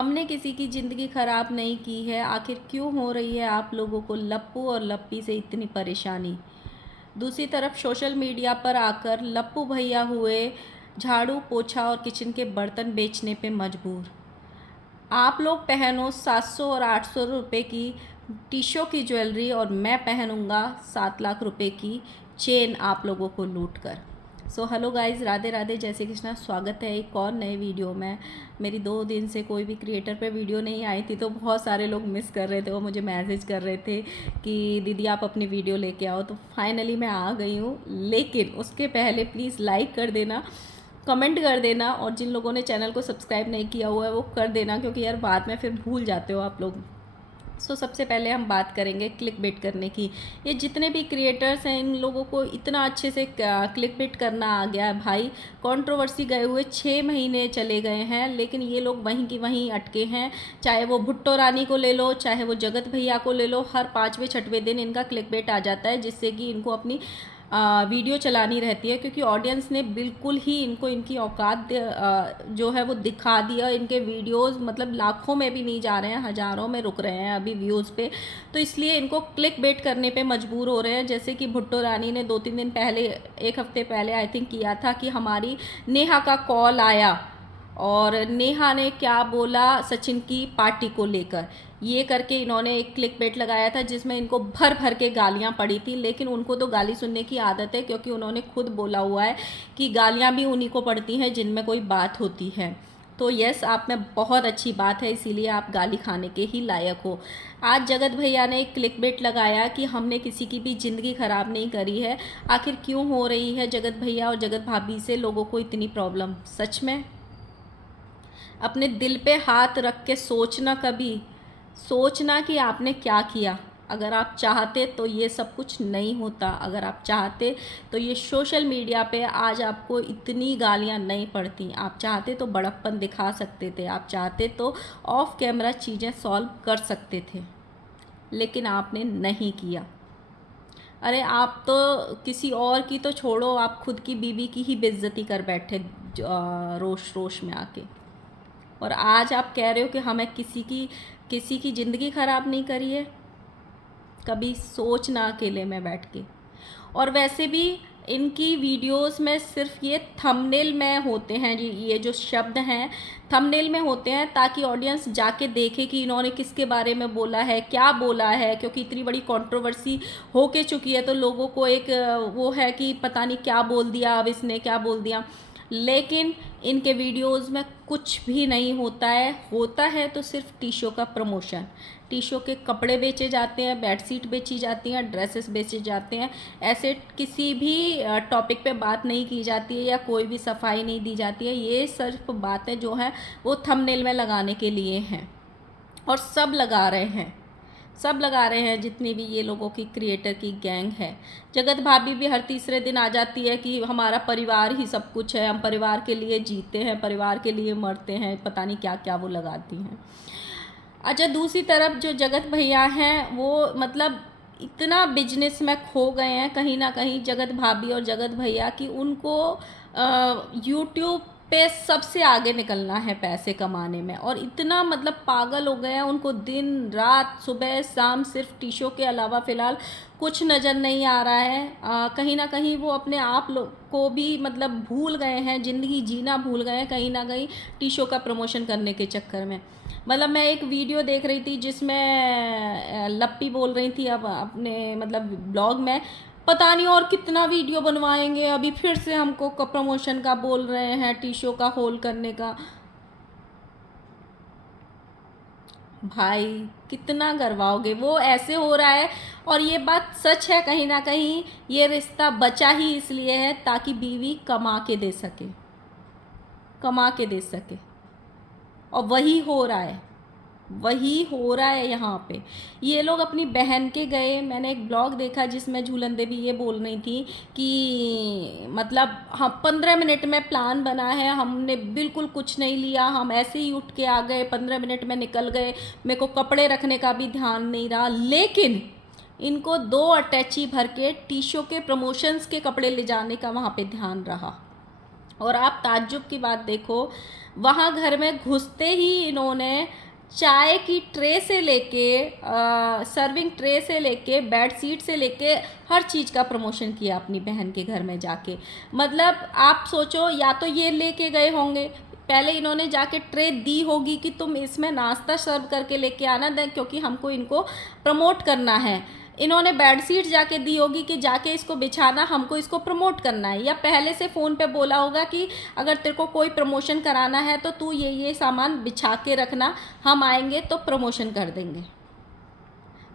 हमने किसी की ज़िंदगी ख़राब नहीं की है, आखिर क्यों हो रही है आप लोगों को लप्पू और लप्पी से इतनी परेशानी। दूसरी तरफ सोशल मीडिया पर आकर लप्पू भैया हुए झाड़ू पोछा और किचन के बर्तन बेचने पे मजबूर। आप लोग पहनो 700 और 800 रुपए की टीशो की ज्वेलरी और मैं पहनूंगा 7 लाख रुपए की चेन आप लोगों को लूट कर। So hello guys, Radhe Radhe, जय श्री कृष्णा। स्वागत है एक और नए वीडियो में। मेरी 2 दिन से कोई भी क्रिएटर पे वीडियो नहीं आई थी, तो बहुत सारे लोग मिस कर रहे थे, वो मुझे मैसेज कर रहे थे कि दीदी आप अपनी वीडियो लेके आओ। तो फाइनली मैं आ गई हूँ, लेकिन उसके पहले प्लीज़ लाइक कर देना, कमेंट कर देना, और जिन लोगों ने चैनल को सब्सक्राइब नहीं किया हुआ है वो कर देना, क्योंकि यार बाद में फिर भूल जाते हो आप लोग। सबसे पहले हम बात करेंगे क्लिक बिट करने की। ये जितने भी क्रिएटर्स हैं, इन लोगों को इतना अच्छे से क्लिक बिट करना आ गया है भाई। कंट्रोवर्सी गए हुए 6 महीने चले गए हैं, लेकिन ये लोग वहीं की वहीं अटके हैं। चाहे वो भुट्टो रानी को ले लो, चाहे वो जगत भैया को ले लो, हर 5वें 6वें दिन इनका क्लिक बिट आ जाता है, जिससे कि इनको अपनी वीडियो चलानी रहती है, क्योंकि ऑडियंस ने बिल्कुल ही इनको इनकी औकात जो है वो दिखा दिया। इनके वीडियोस मतलब लाखों में भी नहीं जा रहे हैं, हज़ारों में रुक रहे हैं अभी व्यूज़ पे, तो इसलिए इनको क्लिक बेट करने पे मजबूर हो रहे हैं। जैसे कि भुट्टो रानी ने 2-3 दिन पहले, 1 हफ्ते पहले आई थिंक किया था कि हमारी नेहा का कॉल आया, और नेहा ने क्या बोला सचिन की पार्टी को लेकर, ये करके इन्होंने एक क्लिक बेट लगाया था जिसमें इनको भर भर के गालियां पड़ी थी। लेकिन उनको तो गाली सुनने की आदत है, क्योंकि उन्होंने खुद बोला हुआ है कि गालियां भी उन्हीं को पड़ती हैं जिनमें कोई बात होती है। तो यस, आप में बहुत अच्छी बात है, इसीलिए आप गाली खाने के ही लायक हो। आज जगत भैया ने एक क्लिक बेट लगाया कि हमने किसी की भी ज़िंदगी ख़राब नहीं करी है, आखिर क्यों हो रही है जगत भैया और जगत भाभी से लोगों को इतनी प्रॉब्लम। सच में अपने दिल पे हाथ रख के सोचना, कभी सोचना कि आपने क्या किया। अगर आप चाहते तो ये सब कुछ नहीं होता, अगर आप चाहते तो ये सोशल मीडिया पे आज आपको इतनी गालियां नहीं पड़ती। आप चाहते तो बड़प्पन दिखा सकते थे, आप चाहते तो ऑफ कैमरा चीज़ें सॉल्व कर सकते थे, लेकिन आपने नहीं किया। अरे आप तो किसी और की तो छोड़ो, आप खुद की बीवी की ही बेइज्जती कर बैठे रोश रोश में आके। और आज आप कह रहे हो कि हमें किसी की ज़िंदगी ख़राब नहीं करी है। कभी सोचना अकेले में बैठ के। और वैसे भी इनकी वीडियोस में सिर्फ ये थंबनेल में होते हैं, ये जो शब्द हैं थंबनेल में होते हैं, ताकि ऑडियंस जाके देखे कि इन्होंने किसके बारे में बोला है, क्या बोला है। क्योंकि इतनी बड़ी कंट्रोवर्सी हो के चुकी है, तो लोगों को एक वो है कि पता नहीं क्या बोल दिया, अब इसने क्या बोल दिया। लेकिन इनके वीडियोस में कुछ भी नहीं होता है, होता है तो सिर्फ टीशो का प्रमोशन। टीशो के कपड़े बेचे जाते हैं, बेडशीट बेची जाती हैं, ड्रेसेस बेचे जाते हैं। ऐसे किसी भी टॉपिक पे बात नहीं की जाती है, या कोई भी सफाई नहीं दी जाती है। ये सिर्फ बातें जो हैं वो थंबनेल में लगाने के लिए हैं, और सब लगा रहे हैं, सब लगा रहे हैं, जितनी भी ये लोगों की क्रिएटर की गैंग है। जगत भाभी भी हर तीसरे दिन आ जाती है कि हमारा परिवार ही सब कुछ है, हम परिवार के लिए जीते हैं, परिवार के लिए मरते हैं, पता नहीं क्या क्या वो लगाती हैं। अच्छा, दूसरी तरफ जो जगत भैया हैं वो मतलब इतना बिजनेस में खो गए हैं कहीं ना कहीं, जगत भाभी और जगत भैया, कि उनको यूट्यूब पे सबसे आगे निकलना है पैसे कमाने में। और इतना मतलब पागल हो गए हैं, उनको दिन रात सुबह शाम सिर्फ टीशो के अलावा फ़िलहाल कुछ नज़र नहीं आ रहा है। कहीं ना कहीं वो अपने आप को भी मतलब भूल गए हैं, ज़िंदगी जीना भूल गए हैं कहीं ना कहीं टीशो का प्रमोशन करने के चक्कर में। मतलब मैं एक वीडियो देख रही थी जिसमें लप्पी बोल रही थी अब अपने मतलब ब्लॉग में, पता नहीं और कितना वीडियो बनवाएंगे, अभी फिर से हमको प्रमोशन का बोल रहे हैं, टीशो का होल करने का। भाई कितना करवाओगे, वो ऐसे हो रहा है। और ये बात सच है, कहीं ना कहीं ये रिश्ता बचा ही इसलिए है ताकि बीवी कमा के दे सके, कमा के दे सके। और वही हो रहा है, वही हो रहा है यहाँ पे। ये लोग अपनी बहन के गए, मैंने एक ब्लॉग देखा जिसमें झूलन देवी ये बोल रही थी कि मतलब हम 15 मिनट में प्लान बना है, हमने बिल्कुल कुछ नहीं लिया, हम ऐसे ही उठ के आ गए, 15 मिनट में निकल गए, मेरे को कपड़े रखने का भी ध्यान नहीं रहा। लेकिन इनको 2 अटैची भर के टीशो के प्रमोशंस के कपड़े ले जाने का वहाँ पे ध्यान रहा। और आप ताज्जुब की बात देखो, वहाँ घर में घुसते ही इन्होंने चाय की ट्रे से लेके सर्विंग ट्रे से लेके बेड शीट से लेके हर चीज़ का प्रमोशन किया अपनी बहन के घर में जाके। मतलब आप सोचो, या तो ये लेके गए होंगे, पहले इन्होंने जाके ट्रे दी होगी कि तुम इसमें नाश्ता सर्व करके लेके आना, दें क्योंकि हमको इनको प्रमोट करना है। इन्होंने बेडशीट जाके दी होगी कि जाके इसको बिछाना, हमको इसको प्रमोट करना है। या पहले से फ़ोन पे बोला होगा कि अगर तेरे को कोई प्रमोशन कराना है तो तू ये सामान बिछा के रखना, हम आएंगे तो प्रमोशन कर देंगे।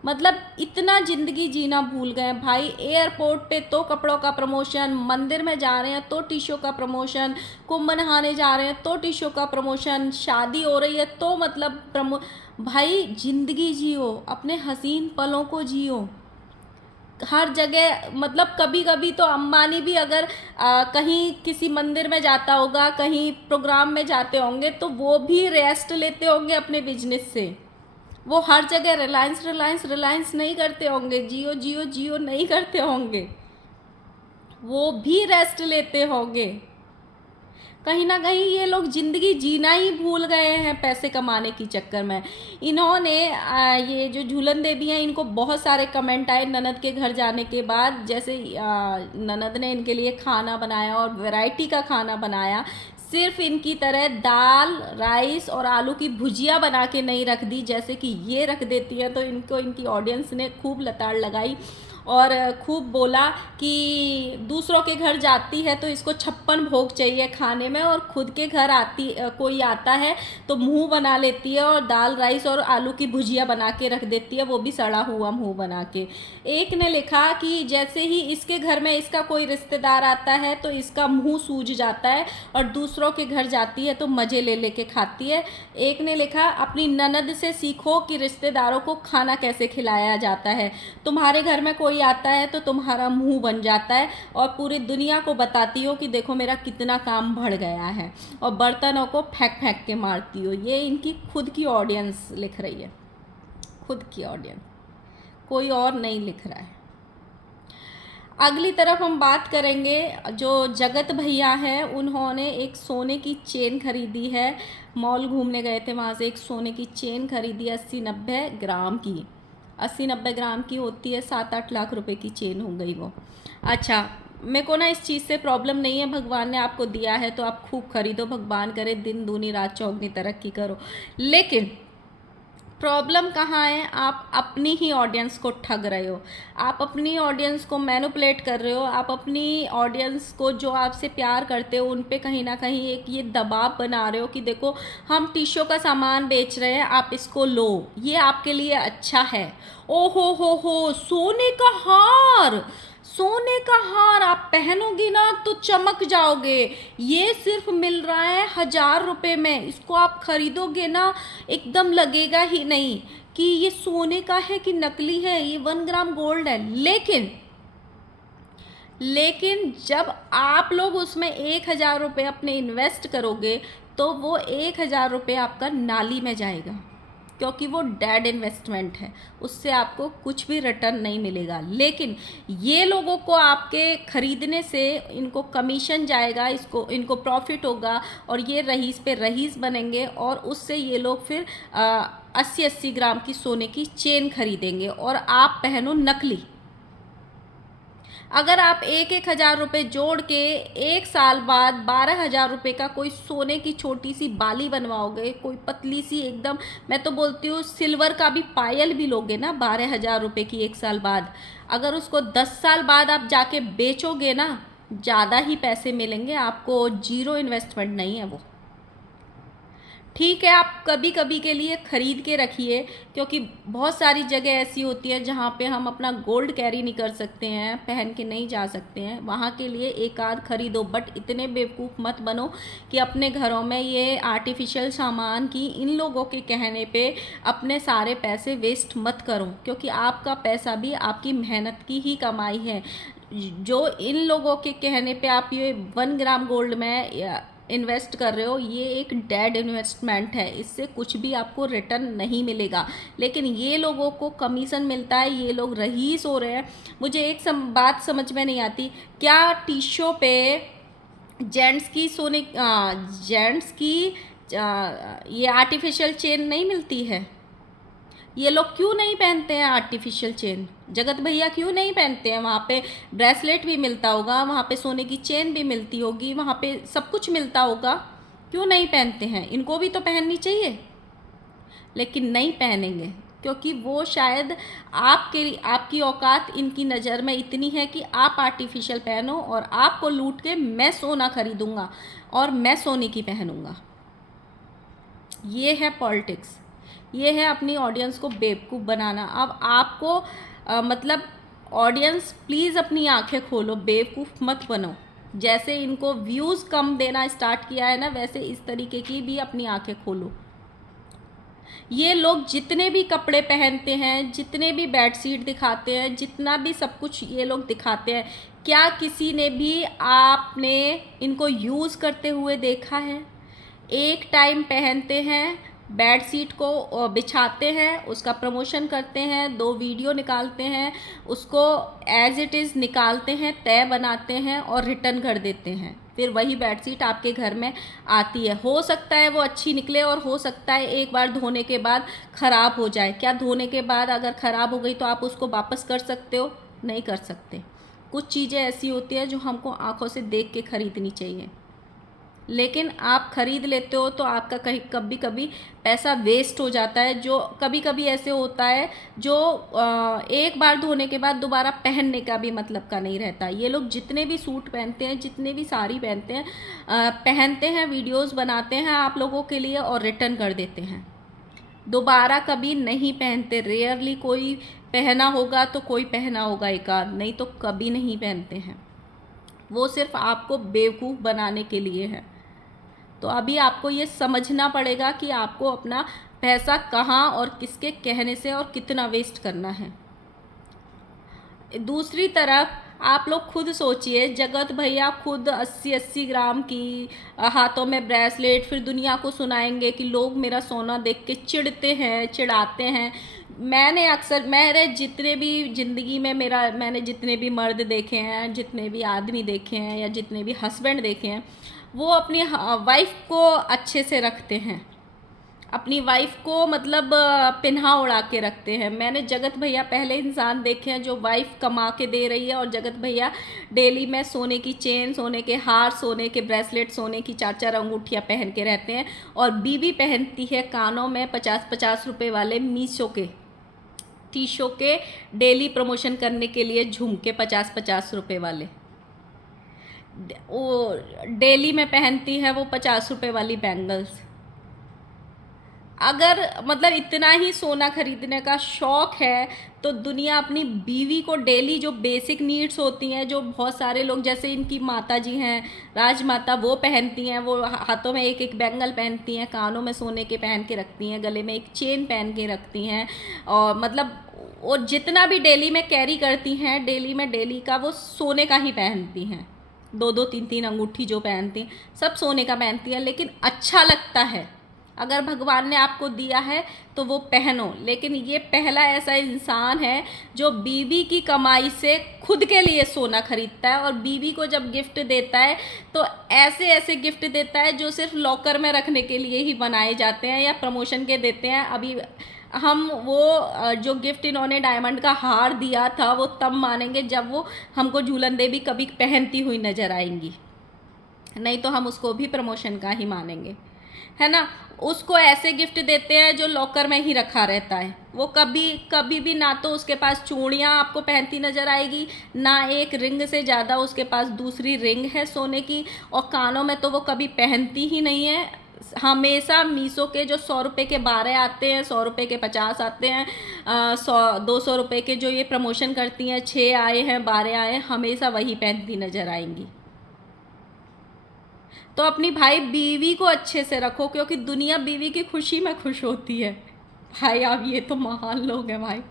मतलब इतना ज़िंदगी जीना भूल गए भाई। एयरपोर्ट पे तो कपड़ों का प्रमोशन, मंदिर में जा रहे हैं तो टीशू का प्रमोशन, कुंभ नहाने जा रहे हैं तो टीशू का प्रमोशन, शादी हो रही है तो मतलब भाई ज़िंदगी जियो, अपने हसीन पलों को जियो हर जगह। मतलब कभी कभी तो अंबानी भी अगर कहीं किसी मंदिर में जाता होगा, कहीं प्रोग्राम में जाते होंगे, तो वो भी रेस्ट लेते होंगे अपने बिजनेस से। वो हर जगह रिलायंस रिलायंस रिलायंस नहीं करते होंगे, जियो जियो जियो नहीं करते होंगे, वो भी रेस्ट लेते होंगे। कहीं ना कहीं ये लोग ज़िंदगी जीना ही भूल गए हैं पैसे कमाने की चक्कर में। इन्होंने ये जो झूलन देवी हैं, इनको बहुत सारे कमेंट आए ननद के घर जाने के बाद, जैसे ननद ने इनके लिए खाना बनाया और वैरायटी का खाना बनाया, सिर्फ इनकी तरह दाल राइस और आलू की भुजिया बना के नहीं रख दी जैसे कि ये रख देती है। तो इनको इनकी ऑडियंस ने खूब लताड़ लगाई और खूब बोला कि दूसरों के घर जाती है तो इसको 56 भोग चाहिए खाने में, और खुद के घर कोई आता है तो मुंह बना लेती है और दाल राइस और आलू की भुजिया बना के रख देती है, वो भी सड़ा हुआ मुंह बना के। एक ने लिखा कि जैसे ही इसके घर में इसका कोई रिश्तेदार आता है तो इसका मुंह सूज जाता है, और दूसरों के घर जाती है तो मज़े ले लेके खाती है। एक ने लिखा अपनी ननद से सीखो कि रिश्तेदारों को खाना कैसे खिलाया जाता है, तुम्हारे घर में कोई आता है तो तुम्हारा मुंह बन जाता है और पूरी दुनिया को बताती हो कि देखो मेरा कितना काम बढ़ गया है, और बर्तनों को फेंक फेंक के मारती हो। ये इनकी खुद की ऑडियंस लिख रही है, खुद की ऑडियंस, कोई और नहीं लिख रहा है। अगली तरफ हम बात करेंगे, जो जगत भैया हैं उन्होंने एक सोने की चेन खरीदी है। मॉल घूमने गए थे, वहाँ से एक सोने की चेन खरीदी 80-90 ग्राम की। 80-90 ग्राम की होती है, 7-8 लाख रुपए की चेन हो गई वो। अच्छा, मेरे को ना इस चीज़ से प्रॉब्लम नहीं है, भगवान ने आपको दिया है तो आप खूब खरीदो, भगवान करे दिन दूनी रात चौगनी तरक्की करो। लेकिन प्रॉब्लम कहाँ है, आप अपनी ही ऑडियंस को ठग रहे हो, आप अपनी ऑडियंस को मैनिपुलेट कर रहे हो, आप अपनी ऑडियंस को जो आपसे प्यार करते हो उन पे कहीं ना कहीं एक ये दबाव बना रहे हो कि देखो हम टीशो का सामान बेच रहे हैं, आप इसको लो, ये आपके लिए अच्छा है। ओ हो सोने का हार, सोने का हार आप पहनोगी ना तो चमक जाओगे, ये सिर्फ मिल रहा है 1000 रुपये में, इसको आप खरीदोगे ना एकदम लगेगा ही नहीं कि ये सोने का है कि नकली है, ये 1 ग्राम गोल्ड है। लेकिन जब आप लोग उसमें 1000 रुपये अपने इन्वेस्ट करोगे तो वो 1000 रुपये आपका नाली में जाएगा, क्योंकि वो डेड इन्वेस्टमेंट है, उससे आपको कुछ भी रिटर्न नहीं मिलेगा। लेकिन ये लोगों को आपके खरीदने से इनको कमीशन जाएगा, इनको प्रॉफिट होगा, और ये रईस पे रईस बनेंगे, और उससे ये लोग फिर 80-80 ग्राम की सोने की चेन खरीदेंगे और आप पहनो नकली। अगर आप 1,000 रुपये जोड़ के 1 साल बाद 12,000 रुपये का कोई सोने की छोटी सी बाली बनवाओगे, कोई पतली सी एकदम, मैं तो बोलती हूँ सिल्वर का भी पायल भी लोगे ना 12,000 रुपये की 1 साल बाद, अगर उसको 10 साल बाद आप जाके बेचोगे ना, ज़्यादा ही पैसे मिलेंगे आपको, जीरो इन्वेस्टमेंट नहीं है वो। ठीक है, आप कभी कभी के लिए ख़रीद के रखिए, क्योंकि बहुत सारी जगह ऐसी होती है जहाँ पे हम अपना गोल्ड कैरी नहीं कर सकते हैं, पहन के नहीं जा सकते हैं, वहाँ के लिए एक आध खरीदो। बट इतने बेवकूफ़ मत बनो कि अपने घरों में ये आर्टिफिशियल सामान की इन लोगों के कहने पे अपने सारे पैसे वेस्ट मत करो, क्योंकि आपका पैसा भी आपकी मेहनत की ही कमाई है। जो इन लोगों के कहने पे आप ये 1 ग्राम गोल्ड में इन्वेस्ट कर रहे हो, ये एक डेड इन्वेस्टमेंट है, इससे कुछ भी आपको रिटर्न नहीं मिलेगा। लेकिन ये लोगों को कमीशन मिलता है, ये लोग रईस हो रहे हैं। मुझे एक बात समझ में नहीं आती, क्या टीशो पे जेंट्स की सोने जेंट्स की ये आर्टिफिशियल चेन नहीं मिलती है, ये लोग क्यों नहीं पहनते हैं आर्टिफिशियल चेन? जगत भैया क्यों नहीं पहनते हैं? वहाँ पे ब्रेसलेट भी मिलता होगा, वहाँ पे सोने की चेन भी मिलती होगी, वहाँ पे सब कुछ मिलता होगा, क्यों नहीं पहनते हैं? इनको भी तो पहननी चाहिए, लेकिन नहीं पहनेंगे क्योंकि वो शायद आपकी औकात इनकी नज़र में इतनी है कि आप आर्टिफिशियल पहनो और आपको लूट के मैं सोना खरीदूंगा और मैं सोने की पहनूंगा। ये है पॉलिटिक्स, ये है अपनी ऑडियंस को बेवकूफ़ बनाना। अब आपको मतलब ऑडियंस प्लीज़ अपनी आंखें खोलो, बेवकूफ़ मत बनो। जैसे इनको व्यूज़ कम देना स्टार्ट किया है ना, वैसे इस तरीके की भी अपनी आंखें खोलो। ये लोग जितने भी कपड़े पहनते हैं, जितने भी बेडशीट दिखाते हैं, जितना भी सब कुछ ये लोग दिखाते हैं, क्या किसी ने भी आपने इनको यूज़ करते हुए देखा है? एक टाइम पहनते हैं, बेडशीट को बिछाते हैं, उसका प्रमोशन करते हैं, 2 वीडियो निकालते हैं, उसको एज इट इज़ निकालते हैं, तय बनाते हैं और रिटर्न कर देते हैं। फिर वही बेडशीट आपके घर में आती है। हो सकता है वो अच्छी निकले और हो सकता है एक बार धोने के बाद ख़राब हो जाए। क्या धोने के बाद अगर ख़राब हो गई तो आप उसको वापस कर सकते हो? नहीं कर सकते। कुछ चीज़ें ऐसी होती हैं जो हमको आँखों से देख के ख़रीदनी चाहिए, लेकिन आप ख़रीद लेते हो तो आपका कहीं कभी कभी पैसा वेस्ट हो जाता है। जो कभी कभी ऐसे होता है जो एक बार धोने के बाद दोबारा पहनने का भी मतलब का नहीं रहता। ये लोग जितने भी सूट पहनते हैं, जितने भी साड़ी पहनते हैं, पहनते हैं, वीडियोस बनाते हैं आप लोगों के लिए और रिटर्न कर देते हैं, दोबारा कभी नहीं पहनते। रेयरली कोई पहना होगा तो कोई पहना होगा एक आध, नहीं तो कभी नहीं पहनते हैं। वो सिर्फ आपको बेवकूफ़ बनाने के लिए है। तो अभी आपको ये समझना पड़ेगा कि आपको अपना पैसा कहाँ और किसके कहने से और कितना वेस्ट करना है। दूसरी तरफ आप लोग खुद सोचिए, जगत भैया खुद 80-80 ग्राम की हाथों में ब्रेसलेट, फिर दुनिया को सुनाएंगे कि लोग मेरा सोना देख के चिढ़ते हैं, चिढ़ाते हैं। मैंने अक्सर मेरे जितने भी ज़िंदगी में मैंने जितने भी मर्द देखे हैं, जितने भी आदमी देखे हैं या जितने भी हस्बैंड देखे हैं, वो अपनी वाइफ को अच्छे से रखते हैं, अपनी वाइफ को मतलब पिन्हा उड़ा के रखते हैं। मैंने जगत भैया पहले इंसान देखे हैं जो वाइफ कमा के दे रही है और जगत भैया डेली में सोने की चेन, सोने के हार, सोने के ब्रेसलेट, सोने की 4-4 अंगूठियाँ पहन के रहते हैं। और बीवी पहनती है कानों में 50-50 रुपये वाले टीशो के डेली प्रमोशन करने के लिए झुमके 50-50 रुपये वाले। वो डेली में पहनती है वो 50 रुपये वाली बैंगल्स। अगर मतलब इतना ही सोना खरीदने का शौक़ है तो दुनिया अपनी बीवी को डेली जो बेसिक नीड्स होती हैं, जो बहुत सारे लोग जैसे इनकी माता जी हैं, राजमाता, वो पहनती हैं, वो हाथों में एक एक बैंगल पहनती हैं, कानों में सोने के पहन के रखती हैं, गले में एक चेन पहन के रखती हैं, और मतलब वो जितना भी डेली में कैरी करती हैं, डेली का वो सोने का ही पहनती हैं। 2-2 3-3 अंगूठी जो पहनती हैं सब सोने का पहनती हैं, लेकिन अच्छा लगता है। अगर भगवान ने आपको दिया है तो वो पहनो। लेकिन ये पहला ऐसा इंसान है जो बीवी की कमाई से खुद के लिए सोना खरीदता है और बीवी को जब गिफ्ट देता है तो ऐसे ऐसे गिफ्ट देता है जो सिर्फ लॉकर में रखने के लिए ही बनाए जाते हैं या प्रमोशन के देते हैं। अभी हम वो जो गिफ्ट इन्होंने डायमंड का हार दिया था वो तब मानेंगे जब वो हमको झूलन देवी कभी पहनती हुई नज़र आएंगी, नहीं तो हम उसको भी प्रमोशन का ही मानेंगे, है ना। उसको ऐसे गिफ्ट देते हैं जो लॉकर में ही रखा रहता है। वो कभी भी ना तो उसके पास चूड़ियाँ आपको पहनती नज़र आएगी, ना एक रिंग से ज़्यादा उसके पास दूसरी रिंग है सोने की, और कानों में तो वो कभी पहनती ही नहीं है। हमेशा मीशो के जो 100 रुपये के 12 आते हैं, 100 रुपये के 50 आते हैं, 100-200 रुपये के जो ये प्रमोशन करती हैं, 6 आए हैं, 12 आए हैं, हमेशा वही पहनती नज़र आएंगी। तो अपनी भाई बीवी को अच्छे से रखो, क्योंकि दुनिया बीवी की खुशी में खुश होती है। भाई आप ये तो महान लोग हैं भाई।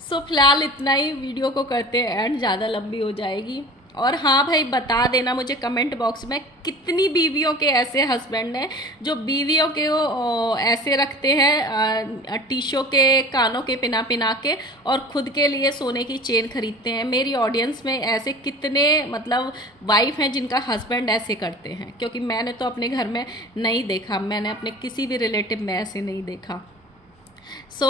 सो फिलहाल इतना ही, वीडियो को करते हैं एंड, ज़्यादा लंबी हो जाएगी। और हाँ भाई, बता देना मुझे कमेंट बॉक्स में कितनी बीवियों के ऐसे हस्बैंड हैं जो बीवियों के वो ऐसे रखते हैं टीशो के कानों के पिना पिना के, और खुद के लिए सोने की चेन खरीदते हैं। मेरी ऑडियंस में ऐसे कितने मतलब वाइफ हैं जिनका हस्बैंड ऐसे करते हैं, क्योंकि मैंने तो अपने घर में नहीं देखा, मैंने अपने किसी भी रिलेटिव में ऐसे नहीं देखा। सो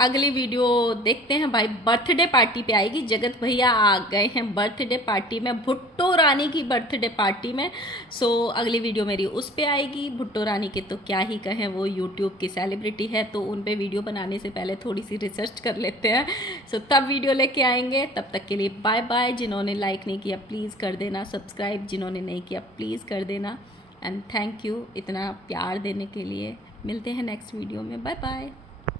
अगली वीडियो देखते हैं भाई। बर्थडे पार्टी पे आएगी, जगत भैया आ गए हैं बर्थडे पार्टी में, भुट्टो रानी की बर्थडे पार्टी में। सो अगली वीडियो मेरी उस पे आएगी। भुट्टो रानी के तो क्या ही कहें, वो यूट्यूब की सेलिब्रिटी है, तो उन पे वीडियो बनाने से पहले थोड़ी सी रिसर्च कर लेते हैं। सो तब वीडियो लेके आएंगे। तब तक के लिए बाय बाय। जिन्होंने लाइक नहीं किया प्लीज़ कर देना, सब्सक्राइब जिन्होंने नहीं किया प्लीज़ कर देना। एंड थैंक यू इतना प्यार देने के लिए। मिलते हैं नेक्स्ट वीडियो में। Bye bye.